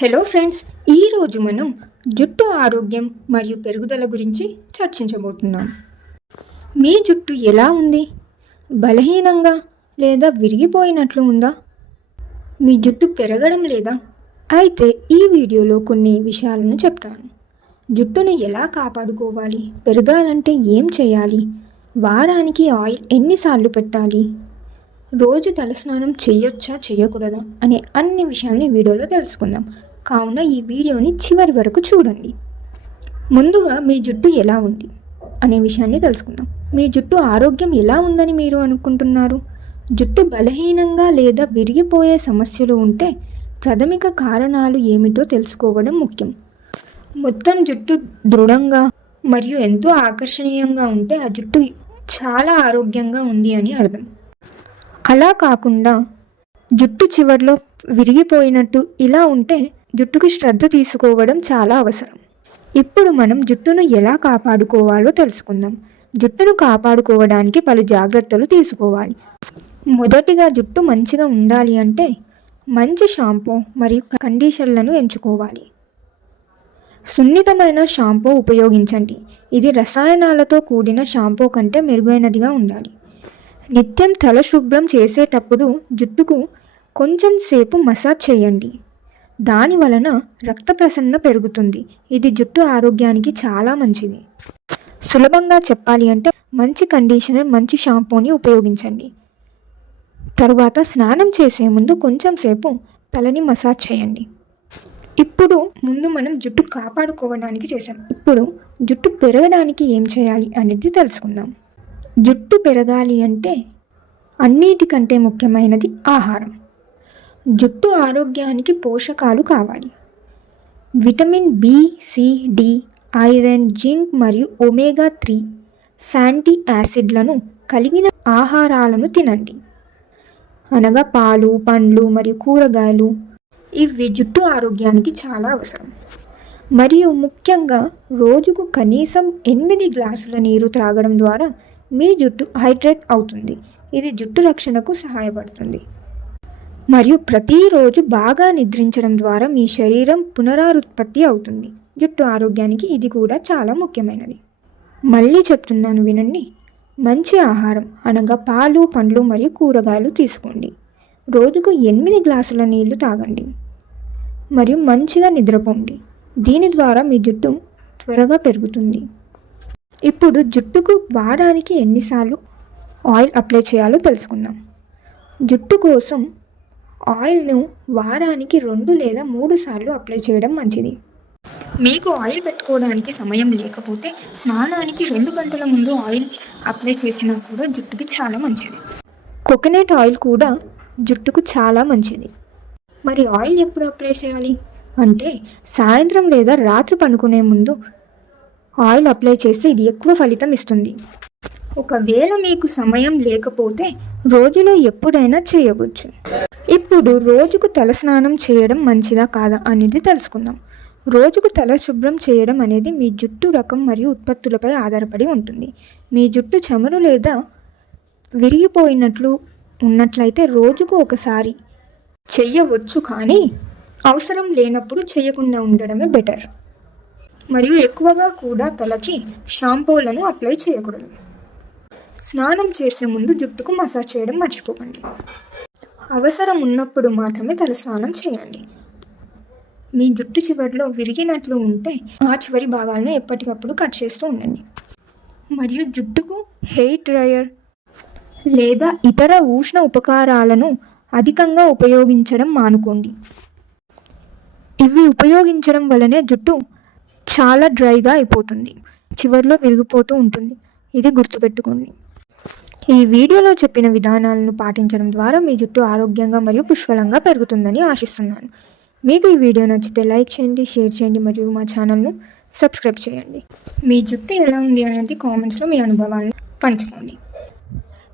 Hello friends, ఈరోజు మనం జుట్టు ఆరోగ్యం మరియు పెరుగుదల గురించి చర్చించబోతున్నాం. మీ జుట్టు ఎలా ఉంది? బలహీనంగా లేదా విరిగిపోయినట్లు ఉందా? మీ జుట్టు పెరగడం లేదా? అయితే ఈ వీడియోలో కొన్ని విషయాలను చెప్తాను. జుట్టును ఎలా కాపాడుకోవాలి? పెరగాలంటే ఏం చేయాలి? వారానికి ఆయిల్ ఎన్నిసార్లు పెట్టాలి? రోజు తలస్నానం చేయొచ్చా చేయకూడదా అనే అన్ని విషయాల్ని వీడియోలో తెలుసుకుందాం. కావున ఈ వీడియోని చివరి వరకు చూడండి. ముందుగా మీ జుట్టు ఎలా ఉంది అనే విషయాన్ని తెలుసుకుందాం. మీ జుట్టు ఆరోగ్యం ఎలా ఉందని మీరు అనుకుంటున్నారు? జుట్టు బలహీనంగా లేదా విరిగిపోయే సమస్యలు ఉంటే ప్రాథమిక కారణాలు ఏమిటో తెలుసుకోవడం ముఖ్యం. మొత్తం జుట్టు దృఢంగా మరియు ఎంతో ఆకర్షణీయంగా ఉంటే ఆ జుట్టు చాలా ఆరోగ్యంగా ఉంది అని అర్థం. అలా కాకుండా జుట్టు చివర్లో విరిగిపోయినట్టు ఇలా ఉంటే జుట్టుకి శ్రద్ధ తీసుకోవడం చాలా అవసరం. ఇప్పుడు మనం జుట్టును ఎలా కాపాడుకోవాలో తెలుసుకుందాం. జుట్టును కాపాడుకోవడానికి పలు జాగ్రత్తలు తీసుకోవాలి. మొదటిగా జుట్టు మంచిగా ఉండాలి అంటే మంచి షాంపూ మరియు కండిషనర్లను ఎంచుకోవాలి. సున్నితమైన షాంపూ ఉపయోగించండి. ఇది రసాయనాలతో కూడిన షాంపూ కంటే మెరుగైనదిగా ఉండాలి. నిత్యం తల శుభ్రం చేసేటప్పుడు జుట్టుకు కొంచెం సేపు మసాజ్ చేయండి. దాని వలన రక్త ప్రసరణ పెరుగుతుంది. ఇది జుట్టు ఆరోగ్యానికి చాలా మంచిది. సులభంగా చెప్పాలి అంటే మంచి కండిషనర్, మంచి షాంపూని ఉపయోగించండి. తరువాత స్నానం చేసే ముందు కొంచెం సేపు తలని మసాజ్ చేయండి. ఇప్పుడు ముందు మనం జుట్టు కాపాడుకోవడానికి చేసాం. ఇప్పుడు జుట్టు పెరగడానికి ఏం చేయాలి అనేది తెలుసుకుందాం. జుట్టు పెరగాలి అంటే అన్నిటికంటే ముఖ్యమైనది ఆహారం. జుట్టు ఆరోగ్యానికి పోషకాలు కావాలి. Vitamin B, C, D, iron, zinc మరియు ఒమేగా 3 ఫ్యాటీ యాసిడ్లను కలిగిన ఆహారాలను తినండి. అనగా పాలు, పండ్లు మరియు కూరగాయలు. ఇవి జుట్టు ఆరోగ్యానికి చాలా అవసరం. మరియు ముఖ్యంగా రోజుకు కనీసం 8 గ్లాసుల నీరు త్రాగడం ద్వారా మీ జుట్టు హైడ్రేట్ అవుతుంది. ఇది జుట్టు రక్షణకు సహాయపడుతుంది. మరియు ప్రతిరోజు బాగా నిద్రించడం ద్వారా మీ శరీరం పునరుత్పత్తి అవుతుంది. జుట్టు ఆరోగ్యానికి ఇది కూడా చాలా ముఖ్యమైనది. మళ్ళీ చెప్తున్నాను వినండి. మంచి ఆహారం అనగా పాలు, పండ్లు మరియు కూరగాయలు తీసుకోండి. రోజుకు 8 గ్లాసుల నీళ్లు తాగండి మరియు మంచిగా నిద్రపోండి. దీని ద్వారా మీ జుట్టు త్వరగా పెరుగుతుంది. ఇప్పుడు జుట్టుకు వారానికి ఎన్నిసార్లు ఆయిల్ అప్లై చేయాలో తెలుసుకుందాం. జుట్టు కోసం ఆయిల్ను వారానికి 2 లేదా 3 సార్లు అప్లై చేయడం మంచిది. మీకు ఆయిల్ పెట్టుకోవడానికి సమయం లేకపోతే స్నానానికి 2 గంటల ముందు ఆయిల్ అప్లై చేసినా కూడా జుట్టుకి చాలా మంచిది. కోకోనట్ ఆయిల్ కూడా జుట్టుకు చాలా మంచిది. మరి ఆయిల్ ఎప్పుడు అప్లై చేయాలి అంటే సాయంత్రం లేదా రాత్రి పడుకునే ముందు ఆయిల్ అప్లై చేస్తే ఇది ఎక్కువ ఫలితం ఇస్తుంది. ఒకవేళ మీకు సమయం లేకపోతే రోజులో ఎప్పుడైనా చేయవచ్చు. ఇప్పుడు రోజుకు తలస్నానం చేయడం మంచిదా కాదా అనేది తెలుసుకుందాం. రోజుకు తల శుభ్రం చేయడం అనేది మీ జుట్టు రకం మరియు ఉత్పత్తులపై ఆధారపడి ఉంటుంది. మీ జుట్టు చమురు లేదా విరిగిపోయినట్లు ఉన్నట్లయితే రోజుకు ఒకసారి చెయ్యవచ్చు, కానీ అవసరం లేనప్పుడు చేయకుండా ఉండడమే బెటర్. మరియు ఎక్కువగా కూడా తలకి షాంపూలను అప్లై చేయకూడదు. స్నానం చేసే ముందు జుట్టుకు మసాజ్ చేయడం మర్చిపోకండి. అవసరం ఉన్నప్పుడు మాత్రమే తల స్నానం చేయండి. మీ జుట్టు చివరిలో విరిగినట్లు ఉంటే ఆ చివరి భాగాలను ఎప్పటికప్పుడు కట్ చేస్తూ ఉండండి. మరియు జుట్టుకు హెయిర్ డ్రైయర్ లేదా ఇతర ఉష్ణ ఉపకరణాలను అధికంగా ఉపయోగించడం మానుకోండి. ఇవి ఉపయోగించడం వలనే జుట్టు చాలా డ్రైగా అయిపోతుంది, చివర్లో విరిగిపోతూ ఉంటుంది. ఇది గుర్తుపెట్టుకోండి. ఈ వీడియోలో చెప్పిన విధానాలను పాటించడం ద్వారా మీ జుట్టు ఆరోగ్యంగా మరియు పుష్కలంగా పెరుగుతుందని ఆశిస్తున్నాను. మీకు ఈ వీడియో నచ్చితే లైక్ చేయండి, షేర్ చేయండి మరియు మా ఛానల్ను సబ్స్క్రైబ్ చేయండి. మీ జుట్టు ఎలా ఉంది అనేది కామెంట్స్లో మీ అనుభవాలను పంచుకోండి.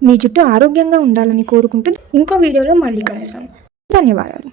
మీ జుట్టు ఆరోగ్యంగా ఉండాలని కోరుకుంటూ ఇంకో వీడియోలో మళ్ళీ కలుద్దాం. ధన్యవాదాలు.